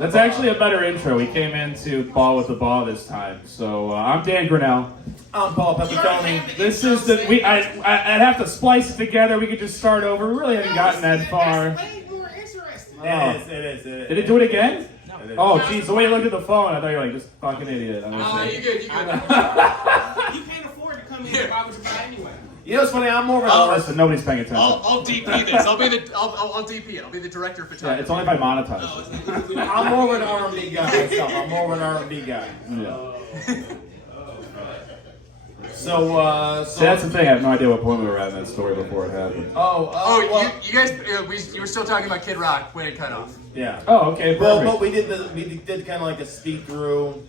That's actually a better intro. We came into Ball with the Ball this time. So I'm Dan Grinnell. I'm Paul Pepitone. This is the I'd have to splice it together. We could just start over. We really haven't gotten that far. That's way more interesting. It is. Did it do it again? No. Oh, geez. The way you looked at the phone, I thought you were like, just fucking idiot. You good, you good. You can't afford to come here. Why would you buy anyway? You know what's funny? I'm more of a Listen, nobody's paying attention. I'll DP this. I'll DP it. I'll be the director of Yeah, photography. it's only if I monetize. I'm more of an R&B guy myself. I'm more of an R&B guy. Yeah. So See, that's the thing. I have no idea what point we were at in that story before it happened. Well, you guys, you were still talking about Kid Rock when it cut off. yeah. Oh, okay. Well, Perfect. but we did kind of like a speed through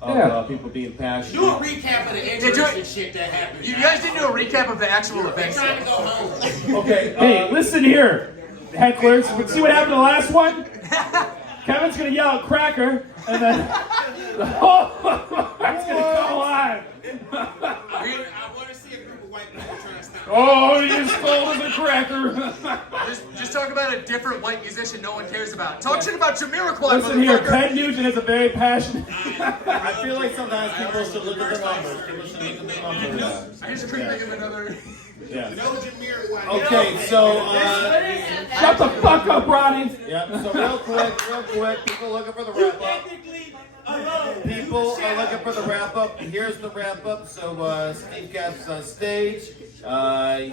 of Yeah. people being passionate. Do a recap of the interesting shit that happened. You guys didn't do a recap of the actual I'm events. trying to go home. Okay. Hey, listen here, hecklers. See what happened to the last one? Kevin's gonna yell at Cracker, and then oh, it's gonna go live. I want to see a group of white people trying to stop. Oh, he just called us a cracker. Just talk about a different white musician no one cares about. Talk shit about Jamiroquai, Listen here, motherfucker. Ted Nugent is a very passionate. I feel like sometimes people should look at the numbers. People should look at the numbers. I just couldn't think of another. Yeah. No Jamiroquai. Okay, so Shut the fuck up, Ronnie. yeah. So real quick, people looking for the wrap up. People are looking for the wrap up. Here's the wrap up. So Steve Gadd's on stage.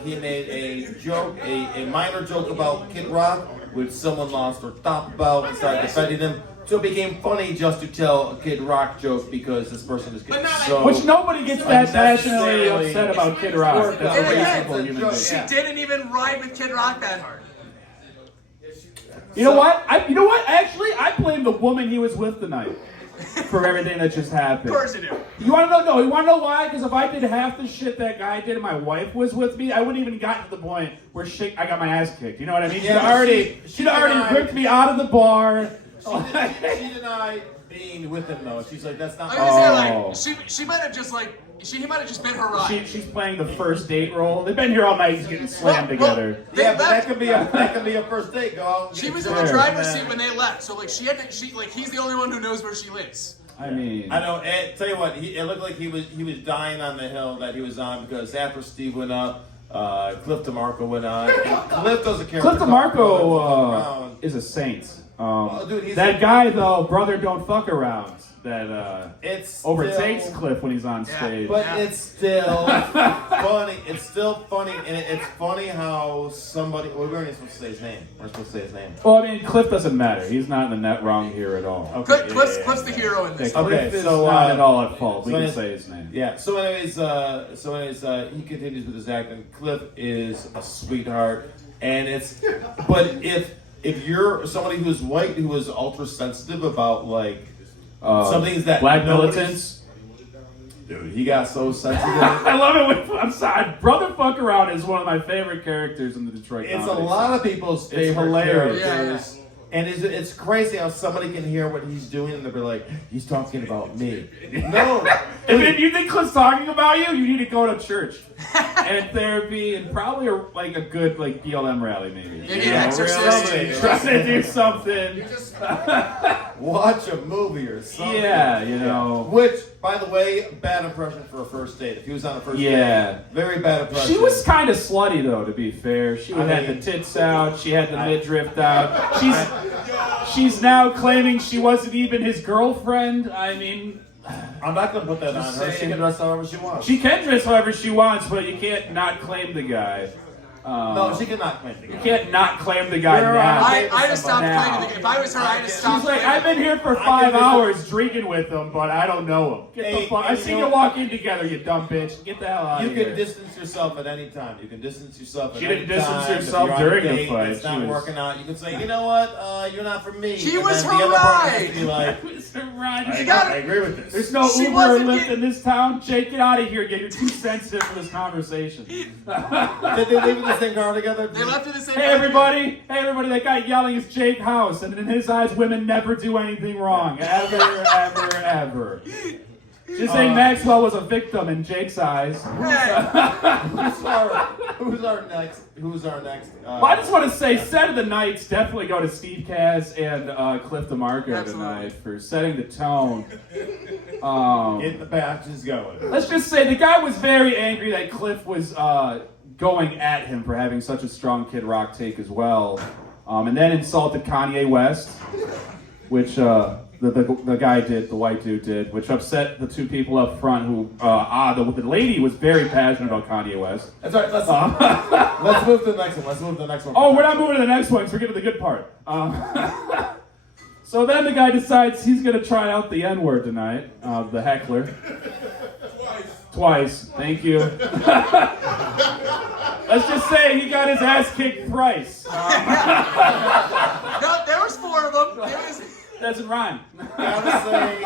He made a joke, a minor joke about Kid Rock, which someone lost their top about and started defending him. So it became funny just to tell a Kid Rock joke because this person is getting so. Which nobody gets that passionately upset about Kid Rock. That's a And very again, simple human being. She didn't even ride with Kid Rock that hard. You know what? Actually, I blame the woman he was with tonight for everything that just happened. Of course you do. You want to know? No, you want to know why? Because if I did half the shit that guy did and my wife was with me, I wouldn't even gotten to the point where I got my ass kicked. You know what I mean? Yeah, She'd already ripped me out of the bar. She denied being with him though. She's like, that's not. I was gonna Oh. say, like, she might have just he might have just been her ride. She's playing the first date role. They've been here all night, getting slammed together. They Yeah, but left. that can be a first date. Go out. and She get was in drunk the driver's and seat when they left, so like he's the only one who knows where she lives. I mean, I know. Tell you what, it looked like he was dying on the hill that he was on because after Steve went up, Cliff DeMarco went on. And Cliff doesn't care. Cliff DeMarco is a saint. Dude, he's that guy though, brother, don't fuck around. That it's overtakes still, Cliff when he's on Yeah. stage. but it's still funny. It's still funny, and it's funny how somebody. Well, we're not supposed to say his name. We're supposed to say his name. Well, I mean, Cliff doesn't matter. He's not in the net wrong here at all. Okay, Cliff's the hero in this. Cliff Okay, is so, not at all at fault. We so can it's- say his name. Yeah. So anyways, he continues with his acting. Cliff is a sweetheart, and but if you're somebody who's white who is ultra sensitive about like some things that black nobody's- militants. dude, he got so sensitive. I love it. I'm sorry, brother fuck around is one of my favorite characters in the Detroit. It's a comedy lot scene. of people's It's favorite hilarious. characters. And it's crazy how somebody can hear what he's doing and they'll be like, he's talking about me. No. If you think Cliff's talking about you, you need to go to church and therapy and probably a good BLM rally maybe. Maybe You an know, exorcist. really? Try to do something. Watch a movie or something. Yeah, you know. Which, by the way, bad impression for a first date. If he was on a first Yeah. date, very bad impression. She was kind of slutty though, to be fair. She I had mean, the tits out. She had the midriff out. She's now claiming she wasn't even his girlfriend. I mean, I'm not going to put that on Just her. She saying. can dress however she wants. she can dress however she wants, but you can't not claim the guy. No, she cannot claim the guy. You can't not claim the guy You're now. right. I just stopped Now. claiming the guy. If I was her, I just stopped. She's like, claiming I've been here for I 5 can visit- hours drinking with him, but I don't know him. Get the Hey, fuck! I and seen you know- you walk in together, you dumb bitch. Get the hell out You of can here. distance yourself at any time. You can distance yourself at She any didn't distance time. herself If you're on during a the date, fight. It's She not was- working out. You can say, you know what? You're not for me. He And was then her the other partner ride. has to be like, Mr. Ryan, I, you gotta- I agree with this. There's no She Uber or wasn't Lyft getting- in this town. Jake, get out of here. You're too sensitive for this conversation. Did they leave in the same car together? They left in the same. Hey everybody, that guy yelling is Jake House, and in his eyes, women never do anything wrong. Ever, ever, ever. Just say Maxwell was a victim in Jake's eyes. Who's our next? Well, I just want to say, set of the nights definitely go to Steve Kaz and Cliff DeMarco tonight for setting the tone. Getting the batches going. Let's just say the guy was very angry that Cliff was going at him for having such a strong Kid Rock take as well, and then insulted Kanye West, which the guy did, the white dude did, which upset the two people up front who, the lady was very passionate about Kanye West. That's all right, let's move to the next one. Oh, we're not moving to the next one because we're getting to the good part. So then the guy decides he's going to try out the N-word tonight, the heckler. Twice. Thank you. Let's just say he got his ass kicked thrice. No, there was 4 of them. Doesn't rhyme. Gotta say,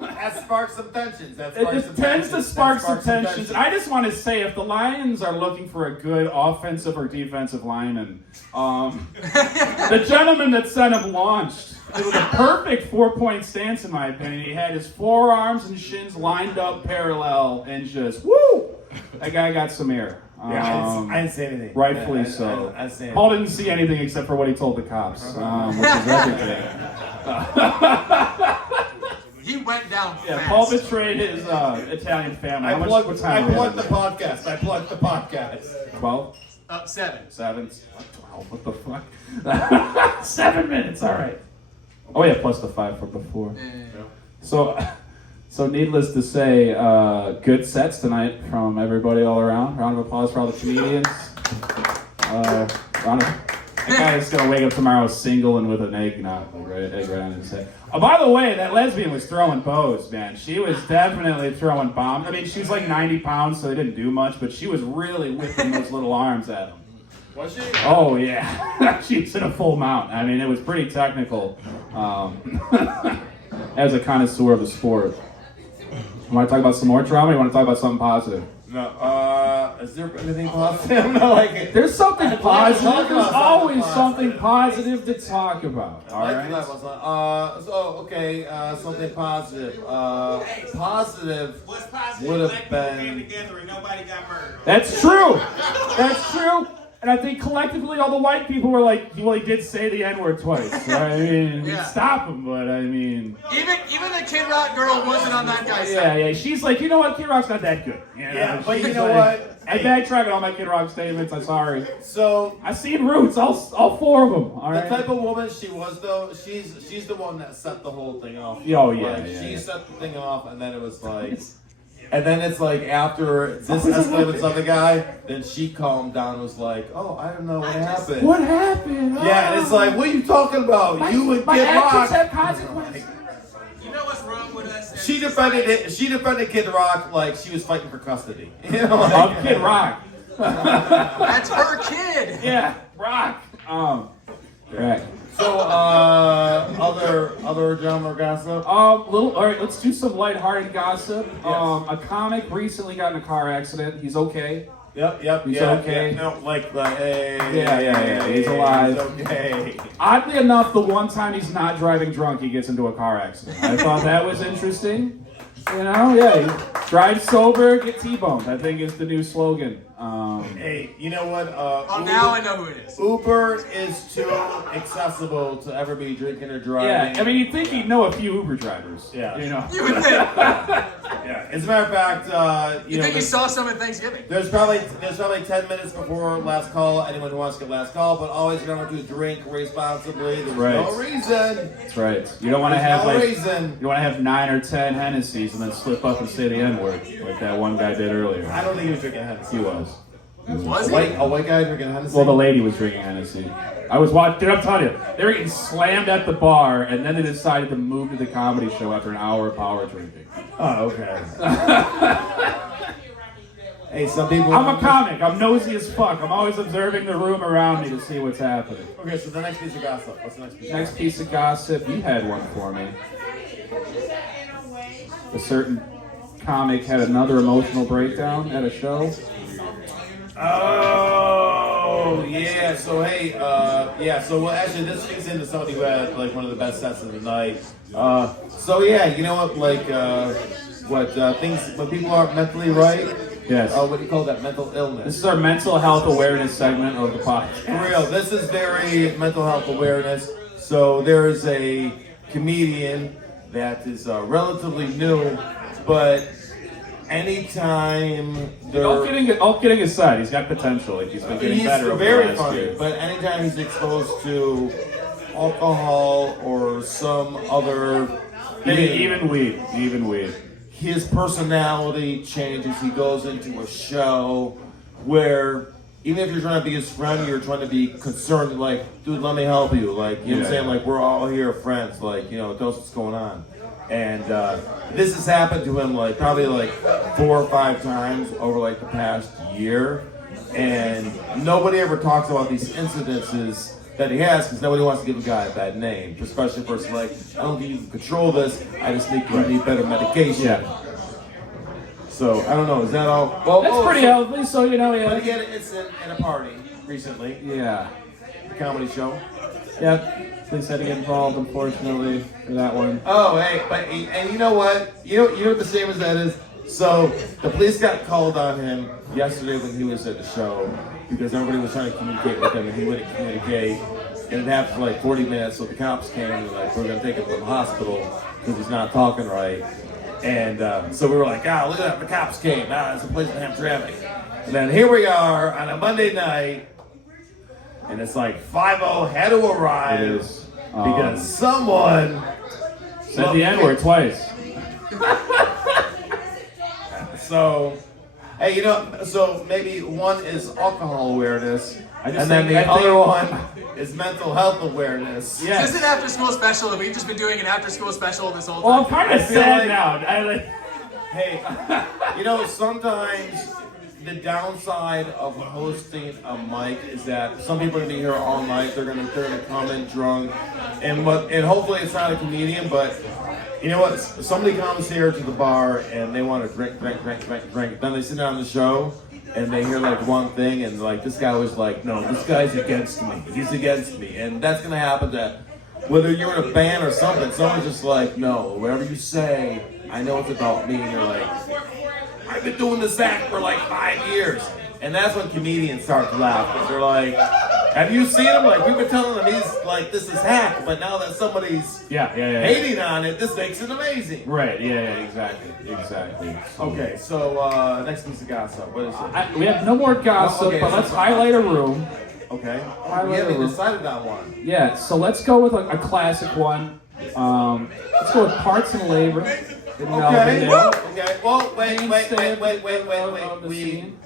that sparks some tensions. It tends to spark some tensions. I just want to say, if the Lions are looking for a good offensive or defensive lineman, the gentleman that sent him launched. It was a perfect 4-point stance, in my opinion. He had his forearms and shins lined up parallel, and just woo! That guy got some air. I didn't say anything. Rightfully so. I didn't say anything. Paul didn't see anything except for what he told the cops, which is everything. He went down fast. Yeah, Paul betrayed his Italian family. I plugged the podcast. 12? 7. 7? 12? What the fuck? 7 minutes, all right. Oh yeah, plus the 5 from before. So needless to say, good sets tonight from everybody all around. Round of applause for all the comedians. That guy is gonna wake up tomorrow single and with an egg right on his head. Oh, by the way, that lesbian was throwing bows, man. She was definitely throwing bombs. I mean, she was like 90 pounds, so they didn't do much, but she was really whipping those little arms at him. Was she? Oh yeah, she was in a full mount. I mean, it was pretty technical. As a connoisseur of the sport. You want to talk about some more drama? Or you want to talk about something positive? No. Is there anything positive? No, like there's something positive. There's always something positive to talk about. All right. Something positive. Positive What's positive? would have Black people came been. together and nobody got murdered. That's true. That's true. And I think collectively all the white people were like, well, he did say the N-word twice. Right? I mean, we'd stop him, but I mean... Even the Kid Rock girl wasn't on that guy's side. Yeah. She's like, you know what, Kid Rock's not that good. But you know like, what? I backtrack on all my Kid Rock statements, I'm sorry. So... I've seen Roots, all 4 of them. All right? The type of woman she was, though, she's the one that set the whole thing off. Oh, yeah. She set the thing off, and then it was like... And then it's like after this escalated with this other guy, then she calmed down and was like, oh, I don't know what happened. What happened? Yeah, and it's like, what are you talking about? You and my Kid actions Rock. have consequences. You know what's wrong with us? She defended Kid Rock like she was fighting for custody. You know, like, Kid Rock. That's her kid. Yeah, Rock. Correct. So, other genre gossip? All right, let's do some lighthearted gossip. Yes. A comic recently got in a car accident. He's okay. Yep. He's okay. Yeah, no, hey. Yeah. He's alive. He's okay. Oddly enough, the one time he's not driving drunk, he gets into a car accident. I thought that was interesting. You know, he drive sober, get T-boned. I think is the new slogan. Hey, you know what? Now I know who it is. Uber is too accessible to ever be drinking or driving. Yeah, I mean, you'd think he'd know a few Uber drivers. Yeah. You know. You would think. Yeah. As a matter of fact, You think you saw some at Thanksgiving? There's probably 10 minutes before last call. Anyone who wants to get last call, but always remember to drink responsibly. There's no reason. That's right. You don't want to have reason. You want to have 9 or 10 Hennessy's and then slip up and say the N-word like that one guy did earlier. I don't think he was drinking Hennessy. He was. Was he? A white guy drinking Hennessy? Well, the lady was drinking Hennessy. I was watching. Dude, I'm telling you, they were getting slammed at the bar, and then they decided to move to the comedy show after an hour of power drinking. Oh, okay. Hey, some people... I'm a comic. I'm nosy as fuck. I'm always observing the room around me to see what's happening. Okay, so the next piece of gossip. What's the next piece? Next piece of gossip. You had one for me. A certain comic had another emotional breakdown at a show. Oh, So yeah, so hey, so well, actually this feeds into somebody who had like one of the best sets of the night. So yeah, you know what, like things when people aren't mentally right. Yes. What do you call that? Mental illness. This is our mental health awareness segment of the podcast. For real, this is very mental health awareness. So there is a comedian that is relatively new, but anytime All kidding aside, he's got potential. Like, he's been getting better over very the last funny. year. But anytime he's exposed to alcohol or some other thing, Even weed. his personality changes. He goes into a show where even if you're trying to be his friend, you're trying to be concerned, like, dude, let me help you. Like, you know what I'm saying? Like, we're all here friends. Like, you know, tell us what's going on. And this has happened to him, like, probably, like, 4 or 5 times over, like, the past year. And nobody ever talks about these incidences that he has because nobody wants to give a guy a bad name. Especially a person like, I don't think you can control this. I just think you need better medication. Yeah. So, I don't know. Is that all? Well, That's pretty healthy, so, you know, But yeah. again, it's in a party recently. Yeah. A comedy show. Yep. Police had to get involved, unfortunately, for that one. Oh, hey, and you know what? You know what the same as that is? So, the police got called on him yesterday when he was at the show because everybody was trying to communicate with him and he wouldn't communicate. And it happened for like 40 minutes, so the cops came and were like, we're going to take him to the hospital because he's not talking right. And so we were like, look at that, the cops came. It's a place to have traffic. And then here we are on a Monday night, and it's like 5:00 had to arrive. It is. Because someone Said the N-word twice. So, hey, you know, so maybe one is alcohol awareness, and then think- the I think- other one is mental health awareness. Yeah. Is this an after-school special? Have we just been doing an after-school special this whole Well, I'm time? kind I of feel sad like- now. Hey, you know, sometimes the downside of hosting a mic is that some people are gonna be here all night. They're gonna come in drunk, and hopefully it's not a comedian, but you know what? Somebody comes here to the bar and they want to drink. Then they sit down on the show and they hear like one thing, and like this guy was like, "No, this guy's against me. He's against me," and that's gonna happen to whether you're in a band or something. Someone's just like, "No, whatever you say, I know it's about me." And you're like, I've been doing this act for like 5 years. And that's when comedians start to laugh. Because they're like, have you seen him? Like, we've been telling him he's like, this is hack. But now that somebody's Yeah. hating on it, this makes it amazing. Right, yeah, exactly. Okay, so next piece of gossip. What is it? We have no more gossip, Okay, but so- let's highlight a room. Okay. Highlight We haven't a room. decided on one. Yeah, so let's go with a classic one. Let's go with Parts and Labor. in Okay. Melvindale. Okay. Well, wait. the We scene.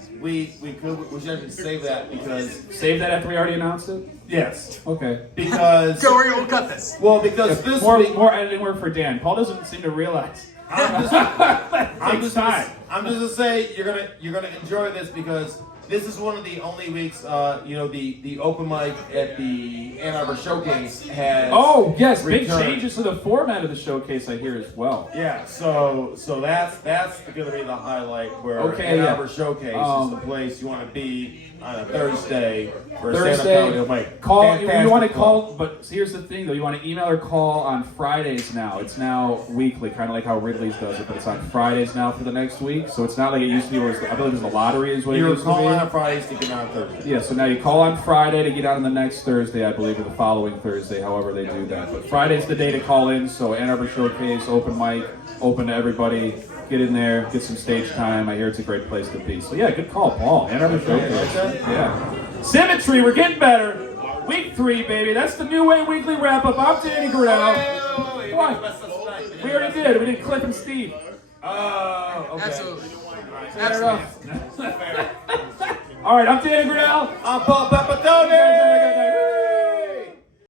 should actually save that because Save that after we already announced it? yes, Okay. because Don't worry, we'll cut this. well because this More week editing work for Dan. Paul doesn't seem to realize. I'm Takes time. I'm just gonna say you're gonna enjoy this because this is one of the only weeks the open mic at the Ann Arbor Showcase has Oh, yes, big returned. changes to the format of the showcase, I hear, as well. Yeah, so that's gonna be the highlight where Okay, Ann yeah. Arbor Showcase is the place you want to be on a Thursday for Thursday, stand-up comedy. Like, call. fantastic You want to club. call, but here's the thing, though. You want to email or call on Fridays now. It's now weekly, kind of like how Ridley's does it, but it's on Fridays now for the next week. So it's not like it used to be, where I believe it was the lottery is what it You're used to calling be. on Fridays to get on Thursday. Yeah, so now you call on Friday to get on the next Thursday, I believe, or the following Thursday, however they do that. But Friday's the day to call in, so Ann Arbor Showcase, open mic, open to everybody. Get in there, get some stage time. I hear it's a great place to be. So yeah, good call, Paul. Ann Arbor Showcase. Yeah. Symmetry, we're getting better. Week 3, baby. That's the New Way Weekly Wrap-Up. I'm Danny Gradell. Wait. We already did. We did Cliff and Steve. Oh, okay. Absolutely. Fair enough. All right, I'm Danny Gradell. I'm Paul Papadone.